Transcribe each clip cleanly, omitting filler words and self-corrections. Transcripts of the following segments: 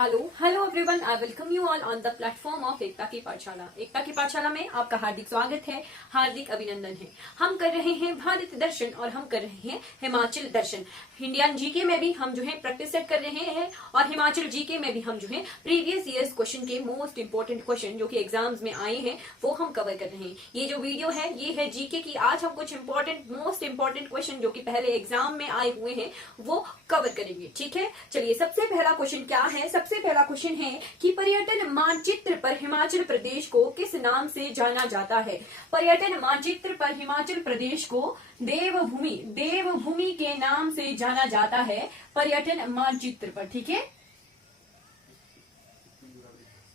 Hello everyone, I welcome you all on the platform of Ekta की पाठशाला। एकता की पाठशाला में आपका हार्दिक स्वागत है, हार्दिक अभिनंदन है। हम कर रहे हैं भारत दर्शन और हम कर रहे हैं हिमाचल दर्शन। इंडियन जीके में भी हम जो है प्रैक्टिस सेट कर रहे हैं और हिमाचल जीके में भी हम जो है प्रीवियस ईयर्स क्वेश्चन के मोस्ट इंपोर्टेंट क्वेश्चन जो कि एग्जाम्स में आए हैं वो हम कवर कर रहे हैं। ये जो वीडियो है ये है जीके की। आज हम कुछ मोस्ट इंपोर्टेंट क्वेश्चन जो कि पहले एग्जाम में आए हुए हैं वो कवर करेंगे। ठीक है, चलिए सबसे पहला क्वेश्चन क्या है। सबसे पहला क्वेश्चन है कि पर्यटन मानचित्र पर हिमाचल प्रदेश को किस नाम से जाना जाता है। पर्यटन मानचित्र पर हिमाचल प्रदेश को देवभूमि के नाम से जाना जाता है पर्यटन मानचित्र पर। ठीक है,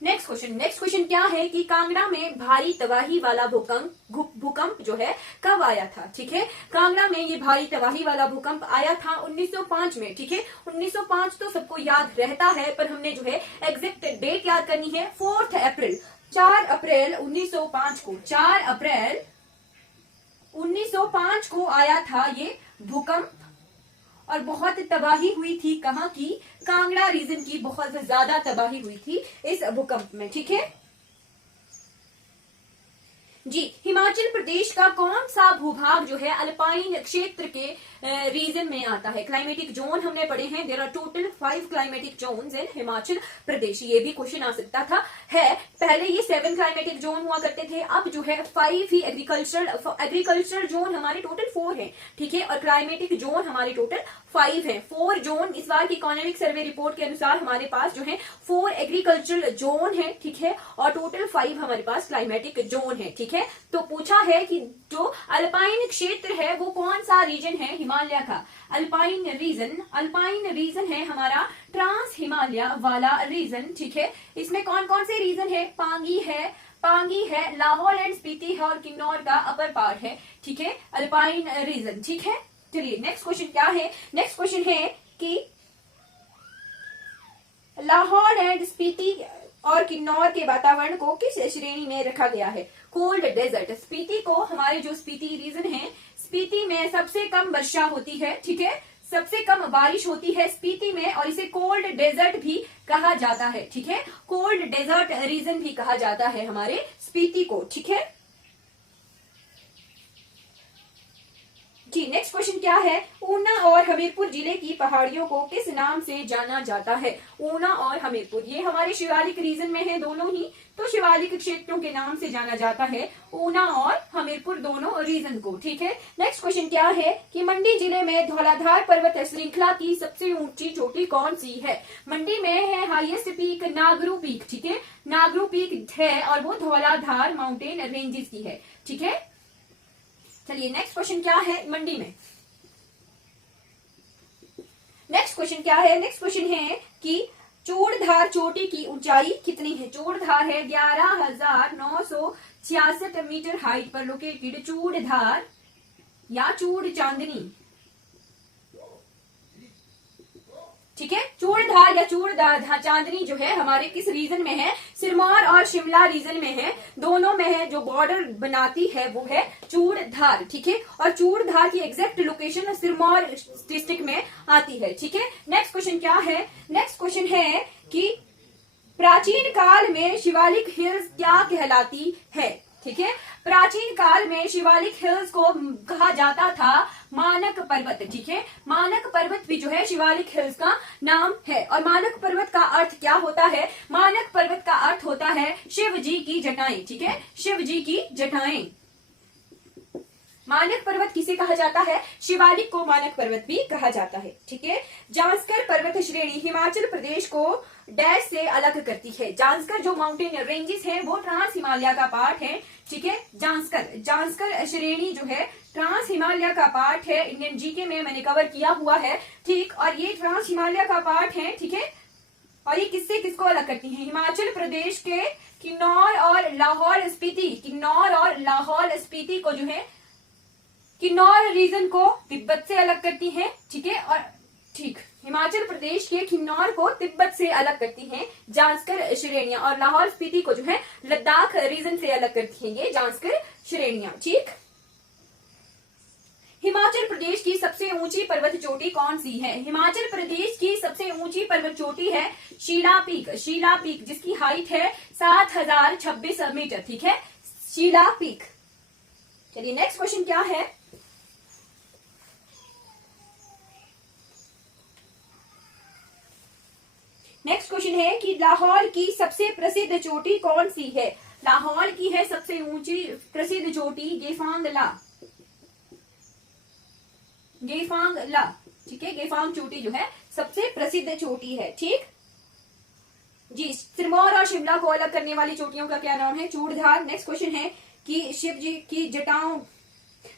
नेक्स्ट क्वेश्चन क्या है कि कांगड़ा में भारी तबाही वाला भूकंप जो है कब आया था। ठीक है, कांगड़ा में ये भारी तबाही वाला भूकंप आया था 1905 में। ठीक है, 1905 तो सबको याद रहता है, पर हमने जो है एग्जैक्ट डेट याद करनी है। 4 अप्रैल 4 अप्रैल 1905 को 4 अप्रैल 1905 को आया था ये भूकंप और बहुत तबाही हुई थी। कहाँ की? कांगड़ा रीजन की बहुत ज्यादा तबाही हुई थी इस भूकंप में। ठीक है जी, हिमाचल प्रदेश का कौन सा भूभाग जो है अल्पाइन क्षेत्र के रीजन में आता है। क्लाइमेटिक जोन हमने पढ़े हैं। There are total 5 climatic zones in Himachal Pradesh. ये भी क्वेश्चन आ सकता था। पहले ये 7 क्लाइमेटिक जोन हुआ करते थे, अब जो है 5 ही एग्रीकल्चरल जोन हमारे टोटल 4 हैं। ठीक है, और क्लाइमेटिक जोन हमारे टोटल 5 हैं। 4 जोन इस बार की इकोनॉमिक सर्वे रिपोर्ट के अनुसार हमारे पास जो है 4 एग्रीकल्चरल जोन है। ठीक है, और टोटल 5 हमारे पास क्लाइमेटिक जोन है। ठीक है, तो पूछा है कि जो अल्पाइन क्षेत्र है वो कौन सा रीजन है हिमालय का। अल्पाइन रीजन है हमारा ट्रांस हिमालय वाला रीजन। ठीक है, इसमें कौन कौन से रीजन है? पांगी है, लाहौल एंड स्पीति है और किन्नौर का अपर पार्ट है। ठीक है, अल्पाइन रीजन। ठीक है, चलिए नेक्स्ट क्वेश्चन क्या है। नेक्स्ट क्वेश्चन है कि लाहौल एंड स्पीति और किन्नौर के वातावरण को किस श्रेणी में रखा गया है? Cold desert. स्पीति को, हमारे जो स्पीति रीजन है, स्पीति में सबसे कम वर्षा होती है। ठीक है, सबसे कम बारिश होती है स्पीति में और इसे कोल्ड डेजर्ट भी कहा जाता है। ठीक है, कोल्ड डेजर्ट रीजन भी कहा जाता है हमारे स्पीति को। ठीक है जी, नेक्स्ट क्वेश्चन क्या है। ऊना और हमीरपुर जिले की पहाड़ियों को किस नाम से जाना जाता है? ऊना और हमीरपुर ये हमारे शिवालिक रीजन में है दोनों ही, तो शिवालिक क्षेत्रों के नाम से जाना जाता है ऊना और हमीरपुर दोनों रीजन को। ठीक है, नेक्स्ट क्वेश्चन क्या है कि मंडी जिले में धौलाधार पर्वत श्रृंखला की सबसे ऊंची चोटी कौन सी है? मंडी में है हाईएस्ट पीक नागरू पीक। ठीक है, नागरू पीक है और वो धौलाधार माउंटेन रेंजेस की है। ठीक है, चलिए नेक्स्ट क्वेश्चन क्या है मंडी में। नेक्स्ट क्वेश्चन क्या है। नेक्स्ट क्वेश्चन है कि चूड़धार चोटी की ऊंचाई कितनी है? चूड़धार है 11,966 मीटर हाइट पर लोकेटेड चूड़धार या चूड़ चांदनी। ठीक है, चूड़धार या चूड़धार चांदनी जो है हमारे किस रीजन में है? सिरमौर और शिमला रीजन में है, दोनों में है। जो बॉर्डर बनाती है वो है चूड़धार। ठीक है, और चूड़धार की एग्जैक्ट लोकेशन सिरमौर डिस्ट्रिक्ट में आती है। ठीक है, नेक्स्ट क्वेश्चन क्या है। नेक्स्ट क्वेश्चन है कि प्राचीन काल में शिवालिक हिल्स क्या कहलाती है? ठीक है, प्राचीन काल में शिवालिक हिल्स को कहा जाता था मानक पर्वत। ठीक है, मानक पर्वत भी जो है शिवालिक हिल्स का नाम है। और मानक पर्वत का अर्थ क्या होता है? मानक पर्वत का अर्थ होता है शिव जी की जटाएं। ठीक है, शिव जी की जटाएं। मानक पर्वत किसे कहा जाता है? शिवालिक को मानक पर्वत भी कहा जाता है। ठीक है, जांस्कर पर्वत श्रेणी हिमाचल प्रदेश को डैश से अलग करती है। जांस्कर जो माउंटेन रेंजेस हैं वो ट्रांस हिमालय का पार्ट है। ठीक है, जांस्कर श्रेणी जो है ट्रांस हिमालय का पार्ट है। इंडियन जीके में मैंने कवर किया हुआ है। ठीक, और ये ट्रांस हिमालय का पार्ट है। ठीक है, और ये किसको अलग करती है? हिमाचल प्रदेश के किन्नौर और लाहौल स्पीति को जो है किन्नौर रीजन को तिब्बत से अलग करती है। ठीक है, और ठीक हिमाचल प्रदेश के किन्नौर को तिब्बत से अलग करती हैं जांस्कर श्रेणियां और लाहौल स्पीति को जो है लद्दाख रीजन से अलग करती हैं ये जांस्कर श्रेणियां। ठीक, हिमाचल प्रदेश की सबसे ऊंची पर्वत चोटी कौन सी है? हिमाचल प्रदेश की सबसे ऊंची पर्वत चोटी है शीला पीक जिसकी हाइट है 7026 मीटर, ठीक है, शीला पीक। चलिए नेक्स्ट क्वेश्चन क्या है, नेक्स्ट क्वेश्चन है कि लाहौर की सबसे प्रसिद्ध चोटी कौन सी है। लाहौर की है सबसे ऊंची प्रसिद्ध चोटी गेफांग ला, ठीक है, गेफांग चोटी जो है सबसे प्रसिद्ध चोटी है, ठीक जी। सिरमौर और शिमला को अलग करने वाली चोटियों का क्या नाम है, चूड़धार। नेक्स्ट क्वेश्चन है कि शिव जी की जटाओं,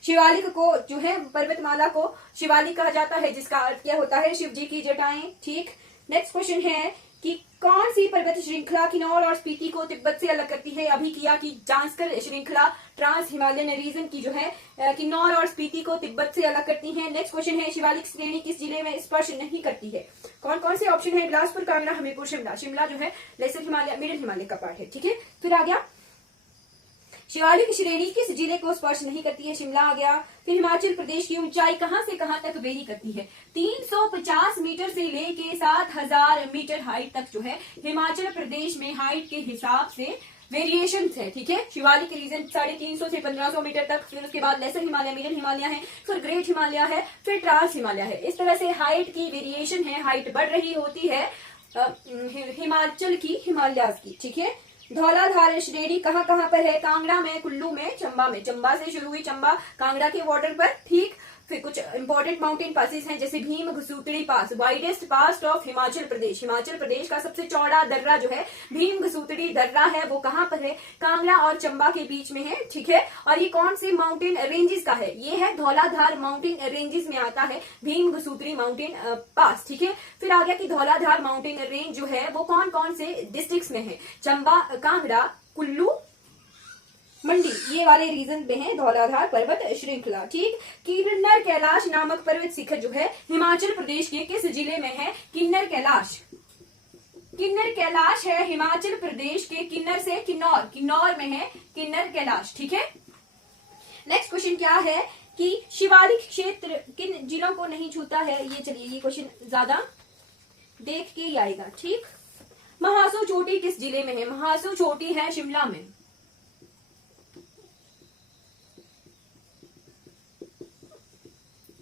शिवालिक को जो है पर्वतमाला को शिवालिक कहा जाता है, जिसका अर्थ क्या होता है, शिव जी की जटाएं, ठीक। नेक्स्ट क्वेश्चन है कि कौन सी पर्वत श्रृंखला किन्नौर और स्पीति को तिब्बत से अलग करती है। अभी किया कि जांस्कर श्रृंखला ट्रांस हिमालयन रीजन की जो है किन्नौर और स्पीति को तिब्बत से अलग करती है। नेक्स्ट क्वेश्चन है शिवालिक श्रेणी किस जिले में स्पर्श नहीं करती है। कौन कौन से ऑप्शन है, बिलासपुर, कांगड़ा, हमीरपुर, शिमला। शिमला जो है लेसर हिमालय, मिडिल हिमालय का पार्ट है, ठीक है। फिर आ गया शिवालिक श्रेणी किस जिले को स्पर्श नहीं करती है, शिमला आ गया। फिर हिमाचल प्रदेश की ऊंचाई कहां से कहां तक वेरी करती है, 350 मीटर से लेके 7000 मीटर हाइट तक जो है हिमाचल प्रदेश में हाइट के हिसाब से वेरिएशन है, ठीक है। शिवालिक रीजन 350 से 1500 मीटर तक, फिर उसके बाद लेसर हिमालय, मिडिल हिमालय है, फिर ग्रेट हिमालय है, फिर ट्रांस हिमालय है। इस तरह से हाइट की वेरिएशन है, हाइट बढ़ रही होती है हिमाचल की, हिमालय की, ठीक है। धौलाधार श्रेणी कहाँ कहाँ पर है, कांगड़ा में, कुल्लू में, चंबा में। चंबा से शुरू हुई, चंबा कांगड़ा के बॉर्डर पर, ठीक। फिर कुछ इंपॉर्टेंट माउंटेन पासेस हैं जैसे भीम घसूतड़ी पास, widest pass of Himachal Pradesh. Himachal Pradesh का सबसे चौड़ा दर्रा जो है भीम घसूतड़ी दर्रा है, वो कहाँ पर है, कांगड़ा और चंबा के बीच में है, ठीक है। और ये कौन सी माउंटेन रेंजेस का है, ये है धौलाधार माउंटेन रेंजेस में आता है भीम घसूतड़ी माउंटेन पास, ठीक है। फिर आ गया कि धौलाधार माउंटेन रेंज जो है वो कौन कौन से डिस्ट्रिक्ट्स में है, चंबा, कांगड़ा, कुल्लू, मंडी, ये वाले रीजन में है धौलाधार पर्वत श्रृंखला, ठीक। किन्नर कैलाश नामक पर्वत शिखर जो है हिमाचल प्रदेश के किस जिले में है, किन्नर कैलाश है हिमाचल प्रदेश के किन्नर से किन्नौर में है किन्नर कैलाश, ठीक है। नेक्स्ट क्वेश्चन क्या है कि शिवालिक क्षेत्र किन जिलों को नहीं छूता है। ये चलिए ये क्वेश्चन ज्यादा देख के ही आएगा, ठीक। महासू चोटी किस जिले में है, महासू चोटी है शिमला में,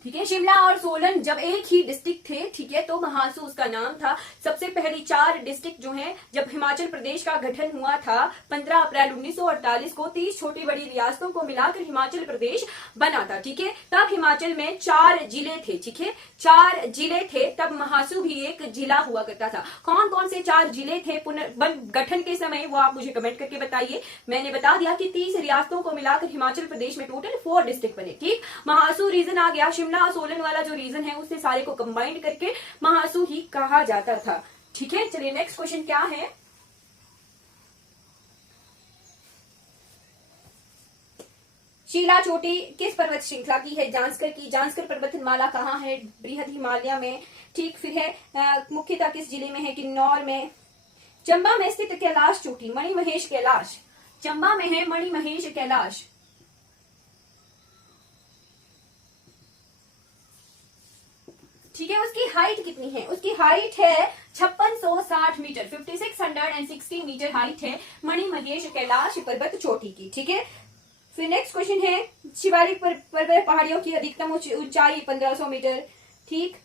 ठीक है। शिमला और सोलन जब एक ही डिस्ट्रिक्ट थे, ठीक है, तो महासू उसका नाम था। सबसे पहली 4 डिस्ट्रिक्ट जो हैं, जब हिमाचल प्रदेश का गठन हुआ था 15 अप्रैल 1948 को, 30 छोटी बड़ी रियासतों को मिलाकर हिमाचल प्रदेश बना था, ठीक है। तब हिमाचल में 4 जिले थे, ठीक है, 4 जिले थे, तब महासू भी एक जिला हुआ करता था। कौन कौन से 4 जिले थे गठन के समय, वो आप मुझे कमेंट करके बताइए। मैंने बता दिया कि 30 रियासतों को मिलाकर हिमाचल प्रदेश में टोटल 4 डिस्ट्रिक्ट बने, ठीक। महासू रीजन आ गया, शिमला और सोलन वाला जो रीजन है उससे सारे को कंबाइंड करके महासू ही कहा जाता था, ठीक है। चलिए नेक्स्ट क्वेश्चन क्या है, शीला चोटी किस पर्वत श्रृंखला की है, जांस्कर की। जांस्कर पर्वतमाला कहाँ है, बृहद हिमालय में, ठीक। फिर है मुख्यतः किस जिले में है, किन्नौर में। चंबा में स्थित कैलाश चोटी, मणिमहेश कैलाश, चंबा में है मणिमहेश कैलाश, ठीक है। उसकी हाइट कितनी है, उसकी हाइट है 5660 मीटर, 5660 मीटर हाइट है मणिमहेश कैलाश पर्वत चोटी की, ठीक है। फिर नेक्स्ट क्वेश्चन है शिवालिक पर्वत पहाड़ियों की अधिकतम ऊंचाई 1500 मीटर, ठीक।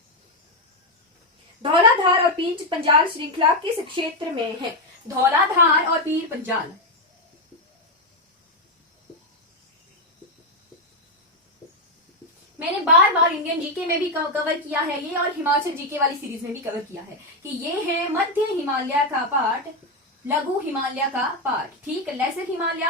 धौलाधार और पीर पंजाल श्रृंखला किस क्षेत्र में है, धौलाधार और पीर पंजाल, मैंने बार बार इंडियन जीके में भी कवर किया है ये, और हिमाचल जीके वाली सीरीज में भी कवर किया है कि ये है मध्य हिमालय का पार्ट, लघु हिमालय का पार्ट, ठीक। लेसर हिमालय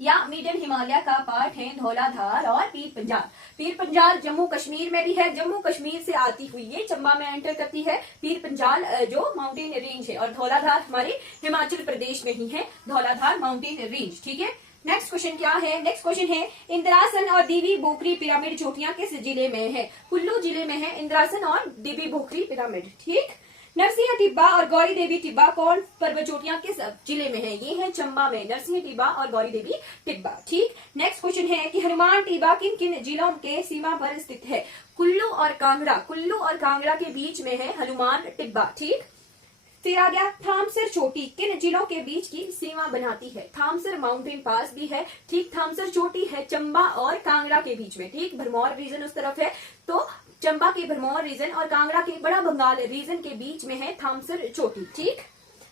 या मिडल हिमालय का पार्ट है धौलाधार और पीर पंजाल। पीर पंजाल जम्मू कश्मीर में भी है, जम्मू कश्मीर से आती हुई ये चंबा में एंटर करती है पीर पंजाल जो माउंटेन रेंज है, और धौलाधार हमारे हिमाचल प्रदेश में ही है धौलाधार माउंटेन रेंज, ठीक है। नेक्स्ट क्वेश्चन क्या है, नेक्स्ट क्वेश्चन है इंद्रासन और देवी भोकरी पिरामिड चोटियां किस जिले में है, कुल्लू जिले में है इंद्रासन और देवी भोकरी पिरामिड, ठीक। नरसिंह टिब्बा और गौरी देवी टिब्बा कौन पर्वत चोटियां किस जिले में है, ये है चंबा में, नरसिंह टिब्बा और गौरी देवी टिब्बा, ठीक। नेक्स्ट क्वेश्चन है कि हनुमान टिब्बा किन किन जिलों के सीमा पर स्थित है, कुल्लू और कांगड़ा, कुल्लू और कांगड़ा के बीच में है हनुमान टिब्बा, ठीक। फिर आ गया थामसर चोटी किन जिलों के बीच की सीमा बनाती है? थामसर माउंटेन पास भी है, ठीक। थामसर चोटी है चंबा और कांगड़ा के बीच में, ठीक। भरमौर रीजन उस तरफ है, तो चंबा के भरमौर रीजन और कांगड़ा के बड़ा बंगाल रीजन के बीच में है थामसर चोटी, ठीक।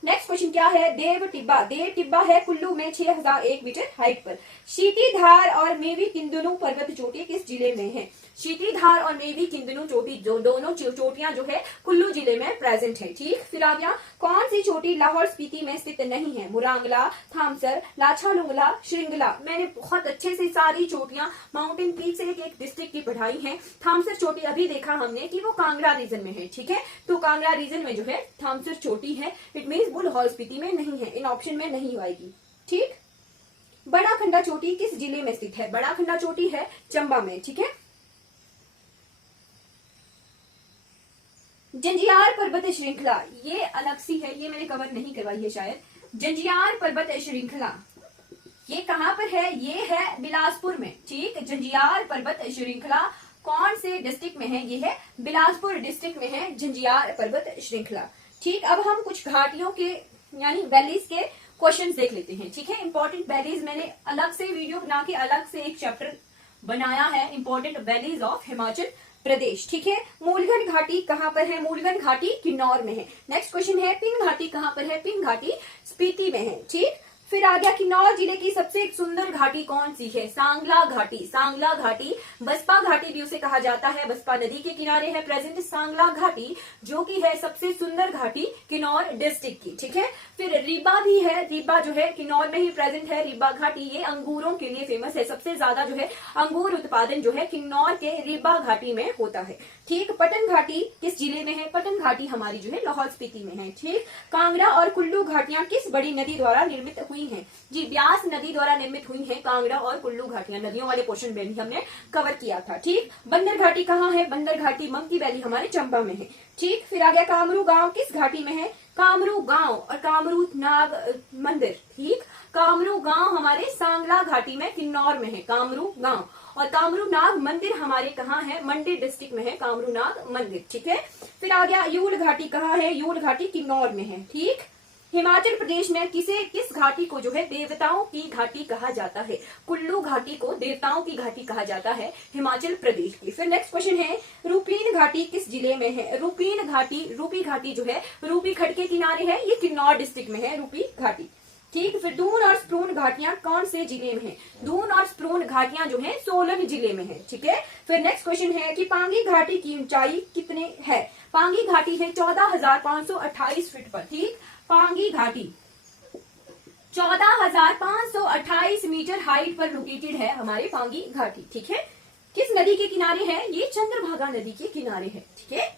नेक्स्ट क्वेश्चन क्या है? देव टिब्बा है कुल्लू में 6001 मीटर हाइट पर। शीतीधार और मेवी किंदुनु पर्वत चोटी किस जिले में है? शीतीधार और मेवी किंदुनु चोटी जो दोनों चोटियां जो है कुल्लू जिले में प्रेजेंट है, ठीक। फिर आ गया कौन सी चोटी लाहौल स्पीति में स्थित नहीं है? मुरांगला, थामसर, लाछा लुंगला, श्रृंगला। मैंने बहुत अच्छे से सारी चोटियां माउंटेन पीक से एक डिस्ट्रिक्ट की पढ़ाई है। थामसर चोटी अभी देखा हमने कि वो कांगड़ा रीजन में है, ठीक है। तो कांगड़ा रीजन में जो है थामसर चोटी है, इट मीन वो लाहौल स्पीति में नहीं है, इन ऑप्शन में नहीं आएगी, ठीक। बड़ा खंडा चोटी किस जिले में स्थित है? बड़ा खंडा चोटी है चंबा में, ठीक है। जंजियार पर्वत श्रृंखला ये अलग सी है, ये मैंने कवर नहीं करवाई है शायद। जंजियार पर्वत श्रृंखला ये कहां पर है? ये है बिलासपुर में, ठीक। जंजियार पर्वत श्रृंखला कौन से डिस्ट्रिक्ट में है? ये है बिलासपुर डिस्ट्रिक्ट में है जंजियार पर्वत श्रृंखला, ठीक। अब हम कुछ घाटियों के यानी वैलीज के क्वेश्चंस देख लेते हैं, ठीक है। इंपॉर्टेंट वैलीज मैंने अलग से वीडियो बना के अलग से एक चैप्टर बनाया है, important valleys of Himachal Pradesh, ठीक है। मूलगन घाटी कहां पर है? मूलगन घाटी किन्नौर में है। नेक्स्ट क्वेश्चन है पिन घाटी कहां पर है? पिन घाटी स्पीति में है, ठीक। फिर आ गया किन्नौर जिले की सबसे सुंदर घाटी कौन सी है? सांगला घाटी। सांगला घाटी बसपा घाटी भी उसे कहा जाता है, बसपा नदी के किनारे है प्रेजेंट सांगला घाटी, जो कि है सबसे सुंदर घाटी किन्नौर डिस्ट्रिक्ट की, ठीक है। फिर रीबा भी है, रीबा जो है किन्नौर में ही प्रेजेंट है रीबा घाटी, ये अंगूरों के लिए फेमस है, सबसे ज्यादा जो है अंगूर उत्पादन जो है किन्नौर के रीबा घाटी में होता है, ठीक। पटन घाटी किस जिले में है? पटन घाटी हमारी जो है लाहौल स्पीति में है, ठीक। कांगड़ा और कुल्लू घाटियां किस बड़ी नदी द्वारा निर्मित हुई हैं? जी ब्यास नदी द्वारा निर्मित हुई हैं कांगड़ा और कुल्लू घाटियां, नदियों वाले पोर्शन में भी हमने कवर किया था, ठीक। बंदर घाटी कहाँ है? बंदर घाटी मंकी वैली हमारे चंबा में है, ठीक। फिर आ गया कामरू गांव किस घाटी में है? कामरू गांव और कामरू नाग मंदिर, ठीक। कामरू गांव हमारे सांगला घाटी में किन्नौर में है, कामरू गांव। और कामरू नाग मंदिर हमारे कहाँ है? मंडी डिस्ट्रिक्ट में है कामरू नाग मंदिर, ठीक है। फिर आ गया यूल घाटी कहाँ है? यूल घाटी किन्नौर में है, ठीक। हिमाचल प्रदेश में किस घाटी को जो है देवताओं की घाटी कहा जाता है? कुल्लू घाटी को देवताओं की घाटी कहा जाता है हिमाचल प्रदेश की। फिर नेक्स्ट क्वेश्चन है रूपीन घाटी किस जिले में है? रूपीन घाटी, रूपी घाटी जो है रूपी खड़ के किनारे है, ये किन्नौर डिस्ट्रिक्ट में है रूपी घाटी, ठीक। फिर दून और स्प्रून घाटियां कौन से जिले में है? दून और स्प्रून घाटियां जो है सोलन जिले में है, ठीक है। फिर नेक्स्ट क्वेश्चन है कि पांगी घाटी की ऊंचाई कितने है? पांगी घाटी है 14,528 फीट पर, ठीक। पांगी घाटी 14,528 मीटर हाइट पर लोकेटेड है हमारे पांगी घाटी, ठीक है। किस नदी के किनारे है? ये चंद्रभागा नदी के किनारे है, ठीक है।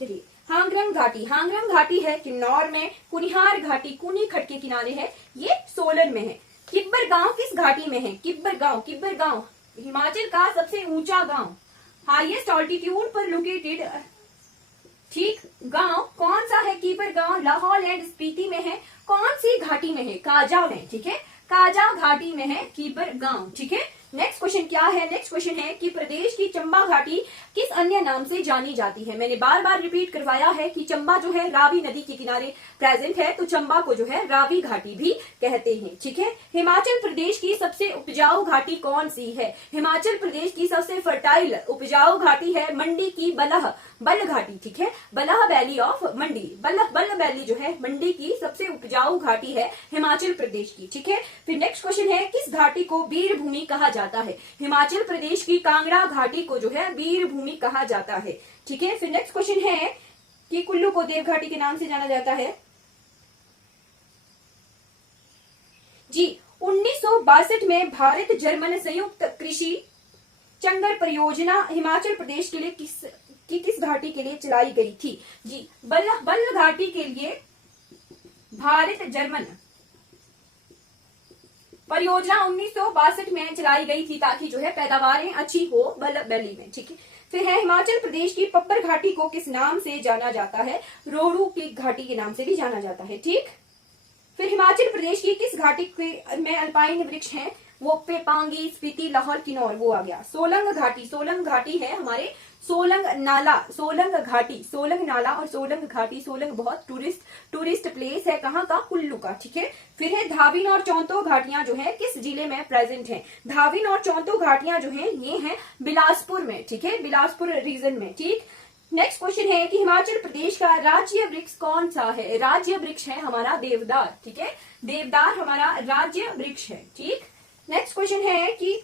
चलिए हांगरंग घाटी, हांगरंग घाटी है किन्नौर में। कुनिहार घाटी कुनी खड़ के किनारे है, ये सोलन में है। किब्बर गांव किस घाटी में है? किब्बर गांव हिमाचल का सबसे ऊंचा गांव, हाईएस्ट ऑल्टीट्यूड पर लोकेटेड, ठीक। गांव कौन सा है? कीपर गांव लाहौल एंड स्पीति में है। कौन सी घाटी में है? काजा में, ठीक है। काजा घाटी में है कीपर गांव, ठीक है। नेक्स्ट क्वेश्चन क्या है? नेक्स्ट क्वेश्चन है कि प्रदेश की चंबा घाटी किस अन्य नाम से जानी जाती है? मैंने बार बार रिपीट करवाया है कि चंबा जो है रावी नदी के किनारे प्रेजेंट है, तो चंबा को जो है रावी घाटी भी कहते हैं, ठीक है। हिमाचल प्रदेश की सबसे उपजाऊ घाटी कौन सी है? हिमाचल प्रदेश की सबसे फर्टाइल उपजाऊ घाटी है मंडी की बल्ह घाटी, ठीक है। Balh valley of Mandi, Balh valley जो है मंडी की सबसे उपजाऊ घाटी है हिमाचल प्रदेश की, ठीक है। फिर नेक्स्ट क्वेश्चन है किस घाटी को वीर भूमि कहा जाता है? हिमाचल प्रदेश की कांगड़ा घाटी को जो है वीर भूमि कहा जाता है, ठीक है। फिर नेक्स्ट क्वेश्चन है कि कुल्लू को देव घाटी के नाम से जाना जाता है। जी 1962 में भारत जर्मन संयुक्त कृषि चंगर परियोजना हिमाचल प्रदेश के लिए किस घाटी के लिए चलाई गई थी? जी बल्ह घाटी के लिए भारत जर्मन परियोजना 1962 में चलाई गई थी ताकि जो है पैदावारें अच्छी हो बल्ह वैली में, ठीक है। फिर है हिमाचल प्रदेश की पब्बर घाटी को किस नाम से जाना जाता है? रोहड़ू की घाटी के नाम से भी जाना जाता है, ठीक। फिर हिमाचल प्रदेश की किस घाटी में अल्पाइन वृक्ष हैं? वो पे पांगी स्पीति लाहौल किन्नौर वो आ गया। सोलंग घाटी है हमारे सोलंग नाला, सोलंग घाटी, सोलंग नाला और सोलंग घाटी। सोलंग बहुत टूरिस्ट प्लेस है, कहाँ का? कुल्लू का, ठीक है। फिर है धाविन और चौंतो घाटियां जो है किस जिले में प्रेजेंट है? धाविन और चौंतो घाटियां जो है ये है बिलासपुर में, ठीक है, बिलासपुर रीजन में, ठीक। नेक्स्ट क्वेश्चन है कि हिमाचल प्रदेश का राज्य वृक्ष कौन सा है? राज्य वृक्ष है हमारा देवदार, ठीक है, देवदार हमारा राज्य वृक्ष है, ठीक। नेक्स्ट क्वेश्चन है कि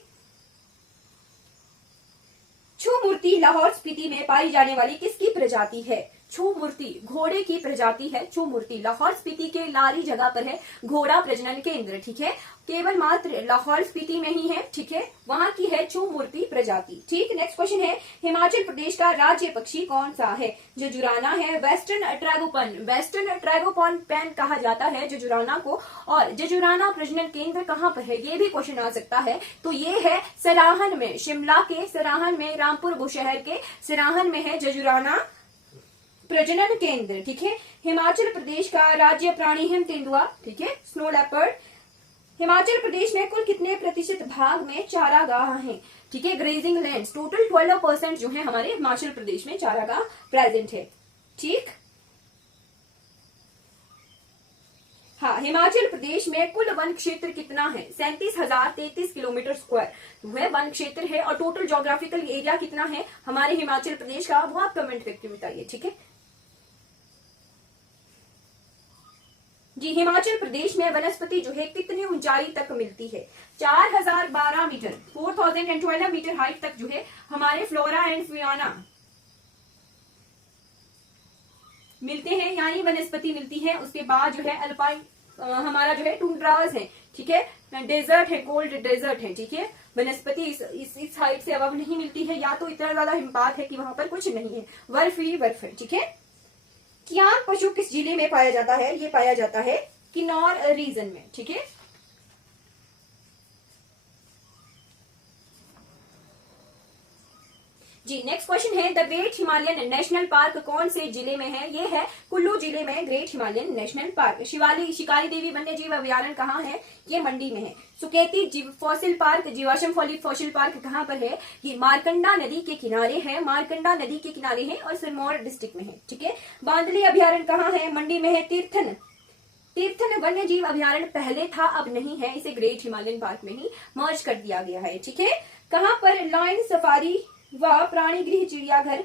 छू मूर्ति लाहौल स्पीति में पाई जाने वाली किसकी प्रजाति है? छू मूर्ति घोड़े की प्रजाति है छू मूर्ति। लाहौल स्पीति के लारी जगह पर है घोड़ा प्रजनन केंद्र, ठीक है, केवल मात्र लाहौल स्पीति में ही है, ठीक है, वहां की है छू मूर्ति प्रजाति, ठीक। नेक्स्ट क्वेश्चन है हिमाचल प्रदेश का राज्य पक्षी कौन सा है? जजुराना है, western tragopan, western tragopan pan कहा जाता है जजुराना को। और जजुराना प्रजनन केंद्र कहाँ पर है? ये भी क्वेश्चन आ सकता है। तो ये है सराहन में, शिमला के सराहन में, रामपुर बुशहर के सराहन में है जजुराना प्रजनन केंद्र, ठीक है। हिमाचल प्रदेश का राज्य प्राणी है तेंदुआ, ठीक है, स्नो लेपर्ड। हिमाचल प्रदेश में कुल कितने प्रतिशत भाग में चारागाह हैं? ठीक है, ग्रेजिंग लैंड्स, टोटल 12% जो है हमारे हिमाचल प्रदेश में चारागाह प्रेजेंट है, ठीक। हाँ, हिमाचल प्रदेश में कुल वन क्षेत्र कितना है? 37,033 किलोमीटर स्क्वायर वह वन क्षेत्र है। और टोटल ज्योग्राफिकल एरिया कितना है हमारे हिमाचल प्रदेश का, वो आप कमेंट करके बताइए, ठीक है जी। हिमाचल प्रदेश में वनस्पति जो है कितनी ऊंचाई तक मिलती है? 4012 मीटर, 4012 मीटर हाइट तक जो है हमारे फ्लोरा एंड फियोना मिलते हैं, यानी वनस्पति मिलती है। उसके बाद जो है अल्पाइन हमारा जो है टुंड्रास है, ठीक है, डेजर्ट है, कोल्ड डेजर्ट है, ठीक है। वनस्पति इस हाइट से अब नहीं मिलती है, या तो इतना ज्यादा हिमपात है कि वहां पर कुछ नहीं है, बर्फ ही बर्फ है, ठीक है। कियान पशु किस जिले में पाया जाता है? ये पाया जाता है किन्नौर रीजन में, ठीक है। जी, नेक्स्ट क्वेश्चन है the great Himalayan national park कौन से जिले में है? ये है कुल्लू जिले में ग्रेट हिमालयन नेशनल पार्क। शिकारी देवी वन्य जीव अभ्यारण्य कहाँ है? ये मंडी में है। सुकेती फॉसिल पार्क, जीवाश्म फॉसिल पार्क कहाँ पर है? ये मारकंडा नदी के किनारे है, मारकंडा नदी के किनारे है और सिरमौर डिस्ट्रिक्ट में है, ठीक है। बांदली अभ्यारण्य कहाँ है? मंडी में है। तीर्थन वन्य जीव अभ्यारण्य पहले था, अब नहीं है, इसे ग्रेट हिमालयन पार्क में ही मर्ज कर दिया गया है, ठीक है। कहाँ पर लॉयन सफारी व प्राणी गृह चिड़ियाघर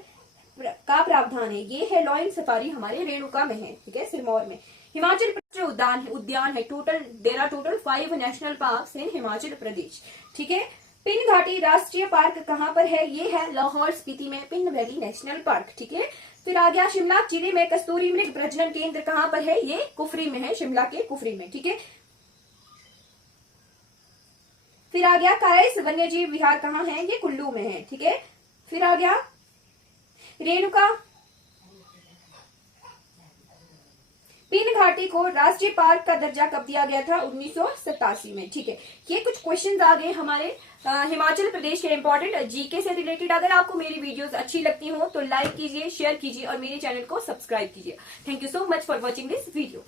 का प्रावधान है? ये है लॉयन सफारी हमारे रेणुका में है, ठीक है, सिरमौर में। हिमाचल प्रदेश उद्यान है, there are total 5 national parks in Himachal Pradesh, ठीक है। पिन घाटी राष्ट्रीय पार्क कहाँ पर है? ये है लाहौल स्पीति में पिन वैली नेशनल पार्क, ठीक है। फिर आ गया शिमला जिले में कस्तूरी मृग प्रजनन केंद्र कहाँ पर है? ये कुफरी में है, शिमला के कुफरी में, ठीक है। फिर आ गया कायस वन्यजीव विहार कहाँ है? ये कुल्लू में है, ठीक है। फिर आ गया रेणुका पिन घाटी को राष्ट्रीय पार्क का दर्जा कब दिया गया था? 1987 में, ठीक है। ये कुछ क्वेश्चंस आ गए हमारे हिमाचल प्रदेश के इंपॉर्टेंट जीके से रिलेटेड। अगर आपको मेरी वीडियोस अच्छी लगती हो तो लाइक कीजिए, शेयर कीजिए और मेरे चैनल को सब्सक्राइब कीजिए। Thank you so much for watching this video.